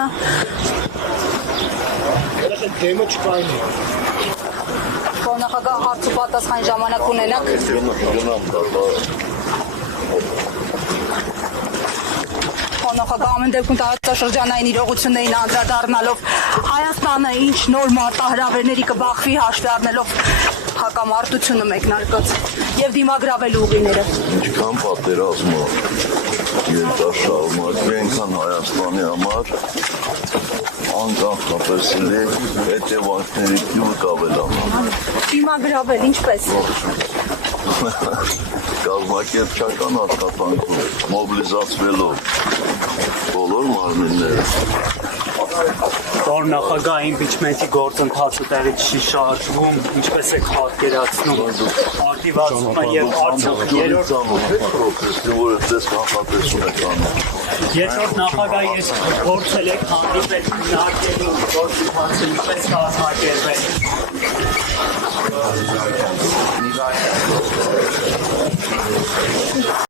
Սարգսյանը դեմը չկային։ Նախագահ հարց ու պատասխան ժամանակ ունենաք։ Նախագահ ամեն դեպքում տարածաշրջանային իրողություններին անդրադառնալով Հայաստանը ինչ նոր մարտահրավերների կբախվի հաշվի առնելով հակամարտությունը մեկնարկած եւ դիմագրավելու ուղիները։ Ինչքան պատերազմը շարունակվի, այնքան Հայաստանի համար անկանխատեսելի հետևանքների թիվը կավելանա։ Դիմագրավել ինչպես։ Կազմակերպչական աշխատանքով մոբիլիզացվելով բոլոր մարմինները։ Որ նախագահ իմպիչմենտի գործընթացը տեղի չի շարժվում, ինչպես եք պատկերացնում արտիվացումը եւ Արցախի երրորդ նախագահի ես փորձել եք հանդիպել քննարկելու գործընթացը ինչպես կազմակերպել